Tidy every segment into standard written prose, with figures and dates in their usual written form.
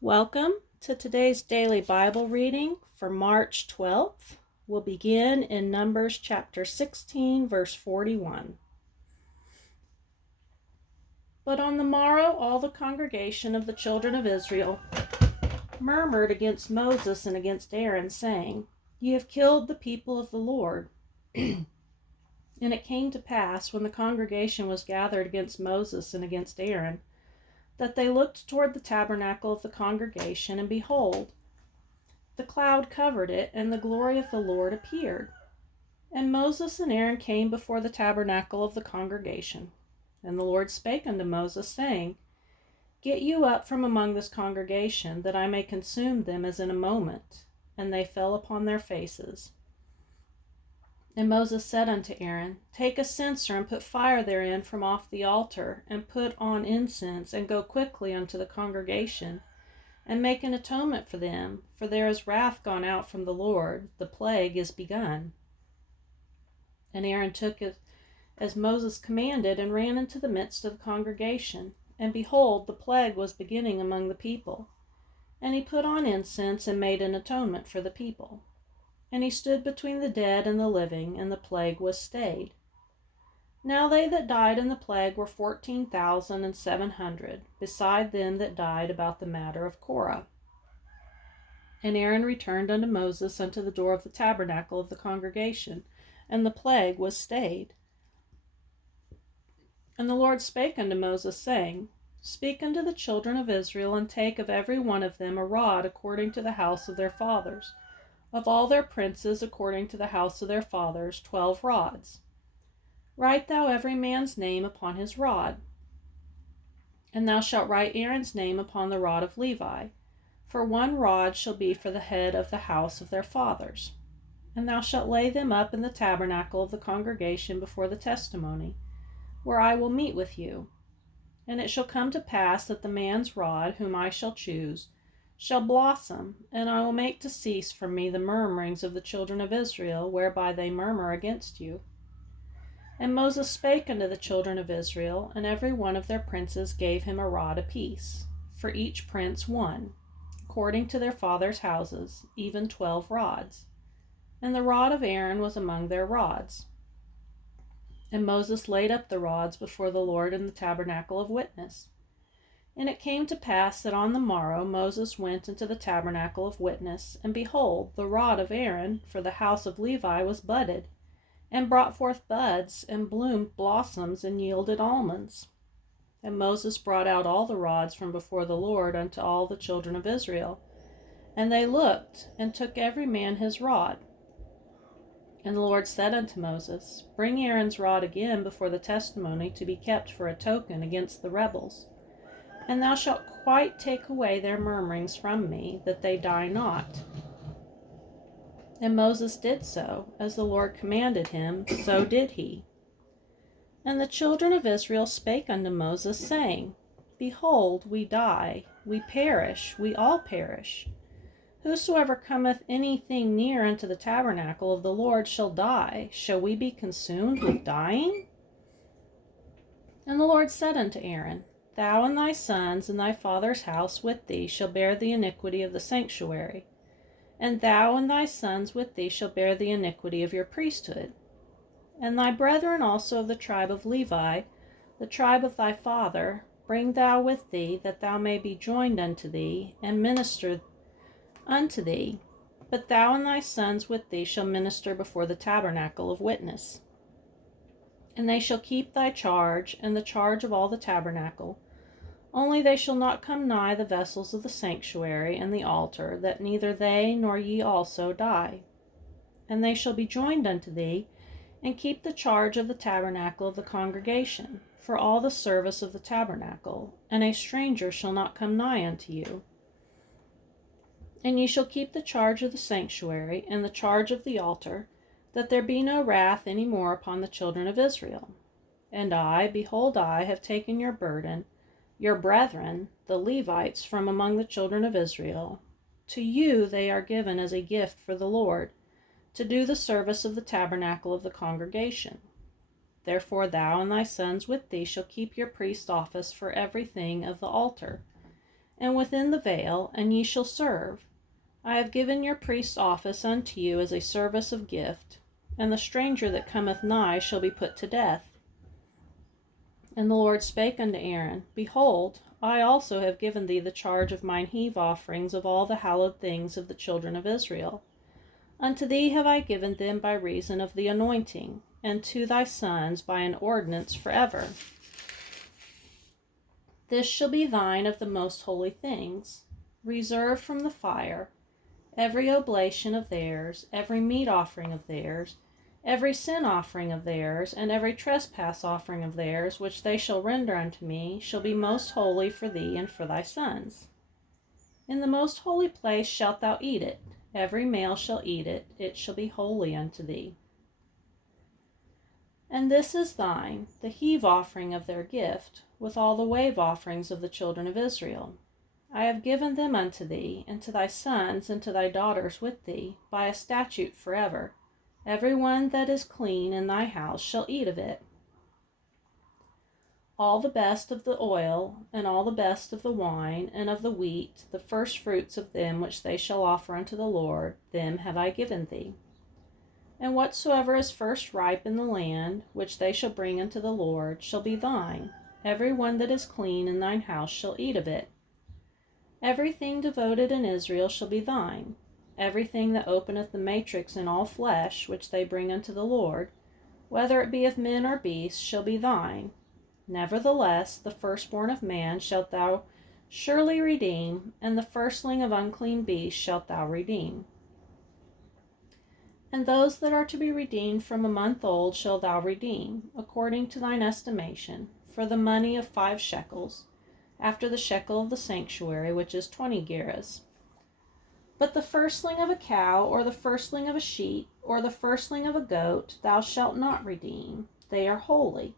Welcome to today's daily Bible reading for March 12th. We'll begin in Numbers chapter 16, verse 41. But on the morrow all the congregation of the children of Israel murmured against Moses and against Aaron, saying, Ye have killed the people of the Lord. And it came to pass, when the congregation was gathered against Moses and against Aaron, that they looked toward the tabernacle of the congregation, and behold, the cloud covered it, and the glory of the Lord appeared. And Moses and Aaron came before the tabernacle of the congregation. And the Lord spake unto Moses, saying, Get you up from among this congregation, that I may consume them as in a moment. And they fell upon their faces. And Moses said unto Aaron, Take a censer, and put fire therein from off the altar, and put on incense, and go quickly unto the congregation, and make an atonement for them, for there is wrath gone out from the Lord, the plague is begun. And Aaron took it as Moses commanded, and ran into the midst of the congregation. And behold, the plague was beginning among the people. And he put on incense, and made an atonement for the people. And he stood between the dead and the living, and the plague was stayed. Now they that died in the plague were 14,700, beside them that died about the matter of Korah. And Aaron returned unto Moses unto the door of the tabernacle of the congregation, and the plague was stayed. And the Lord spake unto Moses, saying, Speak unto the children of Israel, and take of every one of them a rod according to the house of their fathers, of all their princes according to the house of their fathers, 12 rods. Write thou every man's name upon his rod. And thou shalt write Aaron's name upon the rod of Levi, for 1 rod shall be for the head of the house of their fathers. And thou shalt lay them up in the tabernacle of the congregation before the testimony, where I will meet with you. And it shall come to pass that the man's rod, whom I shall choose, shall blossom, and I will make to cease from me the murmurings of the children of Israel, whereby they murmur against you. And Moses spake unto the children of Israel, and every one of their princes gave him a rod apiece, for each prince 1, according to their fathers' houses, even 12 rods. And the rod of Aaron was among their rods. And Moses laid up the rods before the Lord in the tabernacle of witness. And it came to pass that on the morrow Moses went into the tabernacle of witness, and behold, the rod of Aaron for the house of Levi was budded, and brought forth buds, and bloomed blossoms, and yielded almonds. And Moses brought out all the rods from before the Lord unto all the children of Israel. And they looked, and took every man his rod. And the Lord said unto Moses, Bring Aaron's rod again before the testimony, to be kept for a token against the rebels. And thou shalt quite take away their murmurings from me, that they die not. And Moses did so, as the Lord commanded him, so did he. And the children of Israel spake unto Moses, saying, Behold, we die, we perish, we all perish. Whosoever cometh anything near unto the tabernacle of the Lord shall die. Shall we be consumed with dying? And the Lord said unto Aaron, Thou and thy sons and thy father's house with thee shall bear the iniquity of the sanctuary, and thou and thy sons with thee shall bear the iniquity of your priesthood. And thy brethren also of the tribe of Levi, the tribe of thy father, bring thou with thee, that thou may be joined unto thee, and minister unto thee. But thou and thy sons with thee shall minister before the tabernacle of witness. And they shall keep thy charge, and the charge of all the tabernacle. Only they shall not come nigh the vessels of the sanctuary and the altar, that neither they nor ye also die. And they shall be joined unto thee, and keep the charge of the tabernacle of the congregation, for all the service of the tabernacle, and a stranger shall not come nigh unto you. And ye shall keep the charge of the sanctuary, and the charge of the altar, that there be no wrath any more upon the children of Israel. And I, behold, I have taken your burden, your brethren, the Levites, from among the children of Israel. To you they are given as a gift for the Lord, to do the service of the tabernacle of the congregation. Therefore thou and thy sons with thee shall keep your priest's office for everything of the altar. and within the veil, and ye shall serve. I have given your priest's office unto you as a service of gift, and the stranger that cometh nigh shall be put to death. And the Lord spake unto Aaron, Behold, I also have given thee the charge of mine heave offerings of all the hallowed things of the children of Israel. Unto thee have I given them by reason of the anointing, and to thy sons by an ordinance forever. This shall be thine of the most holy things, reserved from the fire, every oblation of theirs, every meat offering of theirs, every sin offering of theirs, and every trespass offering of theirs, which they shall render unto me, shall be most holy for thee and for thy sons. In the most holy place shalt thou eat it. Every male shall eat it. It shall be holy unto thee. And this is thine, the heave offering of their gift, with all the wave offerings of the children of Israel. I have given them unto thee, and to thy sons, and to thy daughters with thee, by a statute forever. Every one that is clean in thy house shall eat of it. All the best of the oil, and all the best of the wine, and of the wheat, the first fruits of them which they shall offer unto the Lord, them have I given thee. And whatsoever is first ripe in the land, which they shall bring unto the Lord, shall be thine. Every one that is clean in thine house shall eat of it. Everything devoted in Israel shall be thine. Everything that openeth the matrix in all flesh, which they bring unto the Lord, whether it be of men or beasts, shall be thine. Nevertheless, the firstborn of man shalt thou surely redeem, and the firstling of unclean beasts shalt thou redeem. And those that are to be redeemed from a month old shalt thou redeem, according to thine estimation, for the money of 5 shekels, after the shekel of the sanctuary, which is 20 gerahs. But the firstling of a cow, or the firstling of a sheep, or the firstling of a goat, thou shalt not redeem. They are holy.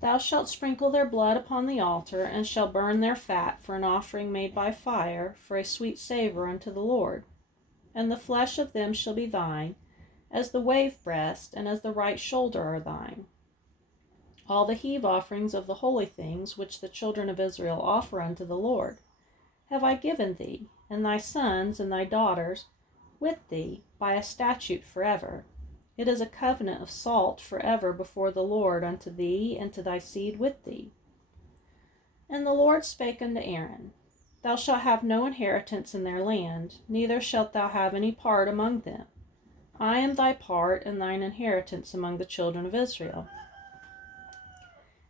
Thou shalt sprinkle their blood upon the altar, and shalt burn their fat for an offering made by fire, for a sweet savour unto the Lord. And the flesh of them shall be thine, as the wave breast and as the right shoulder are thine. All the heave offerings of the holy things which the children of Israel offer unto the Lord have I given thee, and thy sons and thy daughters with thee, by a statute forever. It is a covenant of salt forever before the Lord unto thee and to thy seed with thee. And the Lord spake unto Aaron, Thou shalt have no inheritance in their land, neither shalt thou have any part among them. I am thy part and thine inheritance among the children of Israel.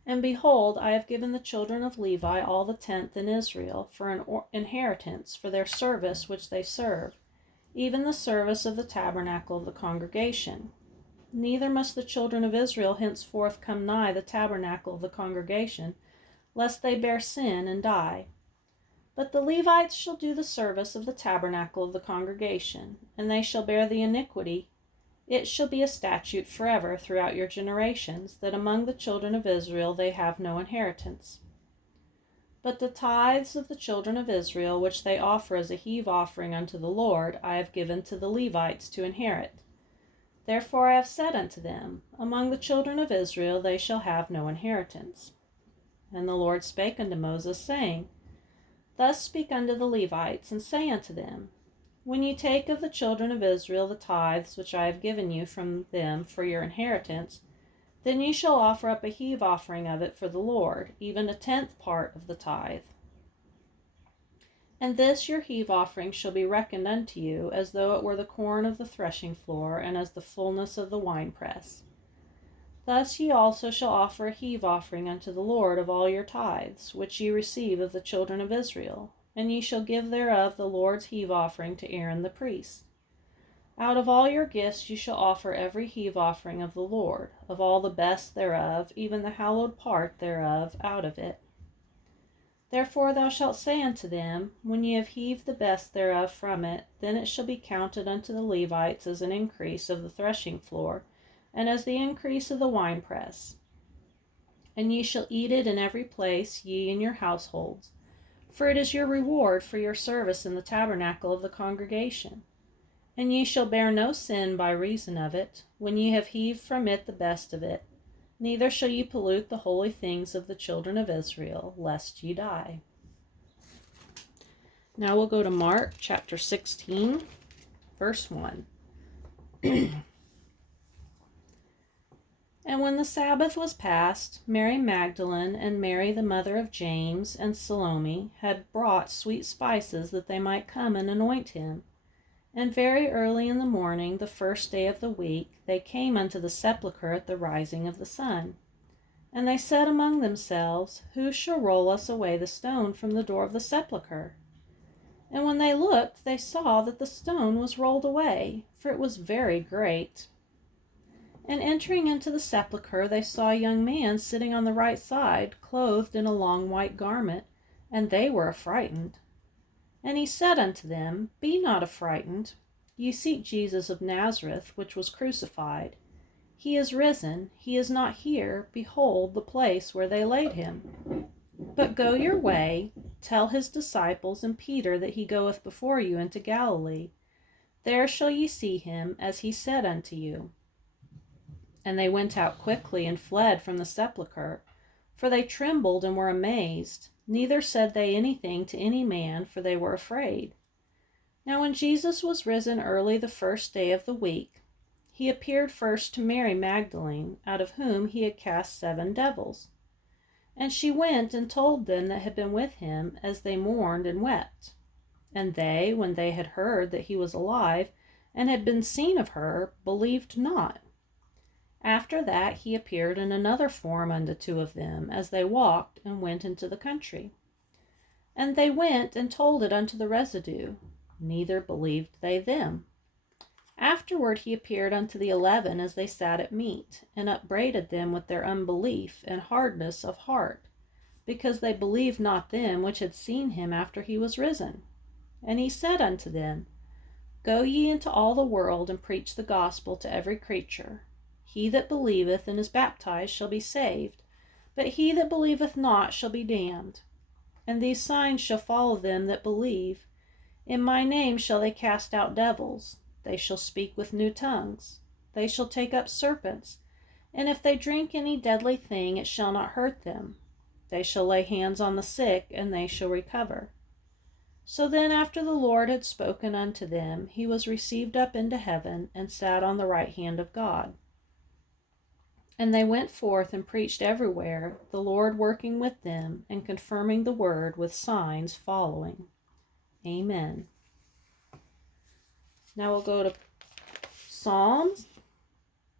And behold, I have given the children of Levi all the tenth in Israel for an inheritance for their service which they serve, even the service of the tabernacle of the congregation. Neither must the children of Israel henceforth come nigh the tabernacle of the congregation, lest they bear sin and die. But the Levites shall do the service of the tabernacle of the congregation, and they shall bear the iniquity. It shall be a statute forever throughout your generations, that among the children of Israel they have no inheritance. But the tithes of the children of Israel, which they offer as a heave offering unto the Lord, I have given to the Levites to inherit. Therefore I have said unto them, Among the children of Israel they shall have no inheritance. And the Lord spake unto Moses, saying, Thus speak unto the Levites, and say unto them, When ye take of the children of Israel the tithes which I have given you from them for your inheritance, then ye shall offer up a heave offering of it for the Lord, even a 10th part of the tithe. And this your heave offering shall be reckoned unto you, as though it were the corn of the threshing floor, and as the fullness of the winepress. Thus ye also shall offer a heave offering unto the Lord of all your tithes, which ye receive of the children of Israel, and ye shall give thereof the Lord's heave offering to Aaron the priest. Out of all your gifts ye shall offer every heave offering of the Lord, of all the best thereof, even the hallowed part thereof, out of it. Therefore thou shalt say unto them, When ye have heaved the best thereof from it, then it shall be counted unto the Levites as an increase of the threshing floor, and as the increase of the winepress. And ye shall eat it in every place, ye and your households, for it is your reward for your service in the tabernacle of the congregation. And ye shall bear no sin by reason of it, when ye have heaved from it the best of it, neither shall ye pollute the holy things of the children of Israel, lest ye die. Now we'll go to Mark chapter 16, verse 1. And when the Sabbath was past, Mary Magdalene and Mary the mother of James and Salome had brought sweet spices that they might come and anoint him. And very early in the morning, the first day of the week, they came unto the sepulchre at the rising of the sun. And they said among themselves, Who shall roll us away the stone from the door of the sepulchre? And when they looked, they saw that the stone was rolled away, for it was very great. And entering into the sepulchre, they saw a young man sitting on the right side, clothed in a long white garment, and they were affrighted. And he said unto them, Be not affrighted. Ye seek Jesus of Nazareth, which was crucified. He is risen, he is not here. Behold the place where they laid him. But go your way, tell his disciples and Peter that he goeth before you into Galilee. There shall ye see him, as he said unto you. And they went out quickly and fled from the sepulchre, for they trembled and were amazed. Neither said they anything to any man, for they were afraid. Now when Jesus was risen early the first day of the week, he appeared first to Mary Magdalene, out of whom he had cast 7 devils. And she went and told them that had been with him, as they mourned and wept. And they, when they had heard that he was alive, and had been seen of her, believed not. After that he appeared in another form unto 2 of them, as they walked and went into the country. And they went and told it unto the residue, neither believed they them. Afterward he appeared unto the 11 as they sat at meat, and upbraided them with their unbelief and hardness of heart, because they believed not them which had seen him after he was risen. And he said unto them, Go ye into all the world, and preach the gospel to every creature. He that believeth and is baptized shall be saved, but he that believeth not shall be damned. And these signs shall follow them that believe. In my name shall they cast out devils. They shall speak with new tongues. They shall take up serpents. And if they drink any deadly thing, it shall not hurt them. They shall lay hands on the sick, and they shall recover. So then, after the Lord had spoken unto them, he was received up into heaven, and sat on the right hand of God. And they went forth and preached everywhere, the Lord working with them, and confirming the word with signs following. Amen. Now we'll go to Psalms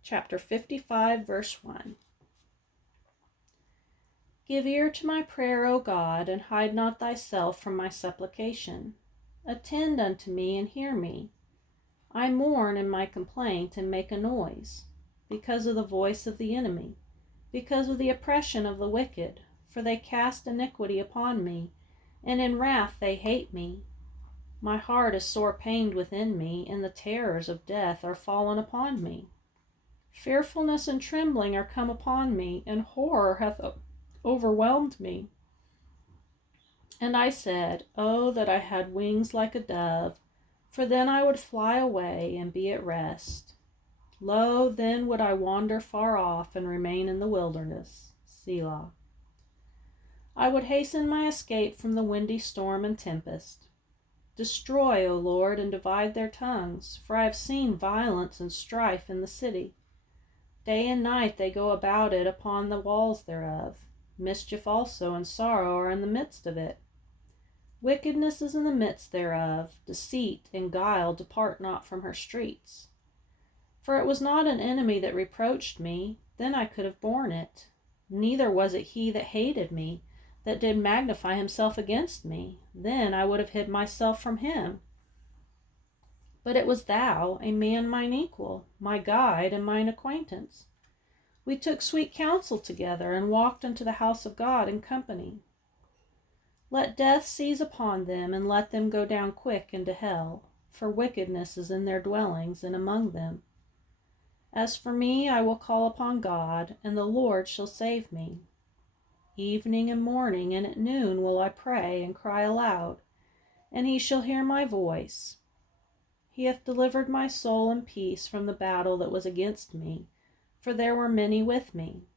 chapter 55, verse 1. Give ear to my prayer, O God, and hide not thyself from my supplication. Attend unto me and hear me. I mourn in my complaint and make a noise, because of the voice of the enemy, because of the oppression of the wicked, for they cast iniquity upon me, and in wrath they hate me. My heart is sore pained within me, and the terrors of death are fallen upon me. Fearfulness and trembling are come upon me, and horror hath overwhelmed me. And I said, Oh, that I had wings like a dove, for then I would fly away and be at rest. Lo, then would I wander far off and remain in the wilderness. Selah. I would hasten my escape from the windy storm and tempest. Destroy, O Lord, and divide their tongues, for I have seen violence and strife in the city. Day and night they go about it upon the walls thereof. Mischief also and sorrow are in the midst of it. Wickedness is in the midst thereof. Deceit and guile depart not from her streets. For it was not an enemy that reproached me, then I could have borne it. Neither was it he that hated me, that did magnify himself against me, then I would have hid myself from him. But it was thou, a man mine equal, my guide and mine acquaintance. We took sweet counsel together, and walked unto the house of God in company. Let death seize upon them, and let them go down quick into hell, for wickedness is in their dwellings and among them. As for me, I will call upon God, and the Lord shall save me. Evening and morning and at noon will I pray and cry aloud, and he shall hear my voice. He hath delivered my soul in peace from the battle that was against me, for there were many with me.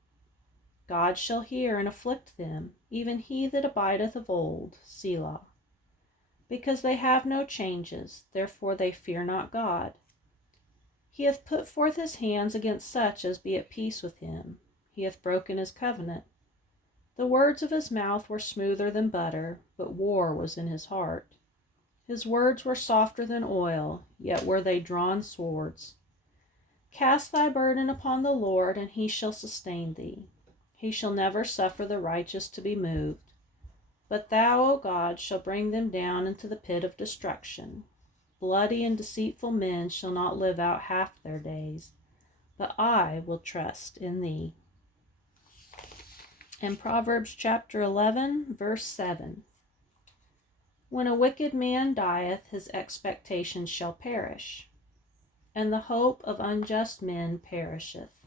God shall hear and afflict them, even he that abideth of old. Selah. Because they have no changes, therefore they fear not God. He hath put forth his hands against such as be at peace with him. He hath broken his covenant. The words of his mouth were smoother than butter, but war was in his heart. His words were softer than oil, yet were they drawn swords. Cast thy burden upon the Lord, and he shall sustain thee. He shall never suffer the righteous to be moved. But thou, O God, shalt bring them down into the pit of destruction. Bloody and deceitful men shall not live out half their days, but I will trust in thee. And Proverbs chapter 11, verse 7. When a wicked man dieth, his expectation shall perish, and the hope of unjust men perisheth.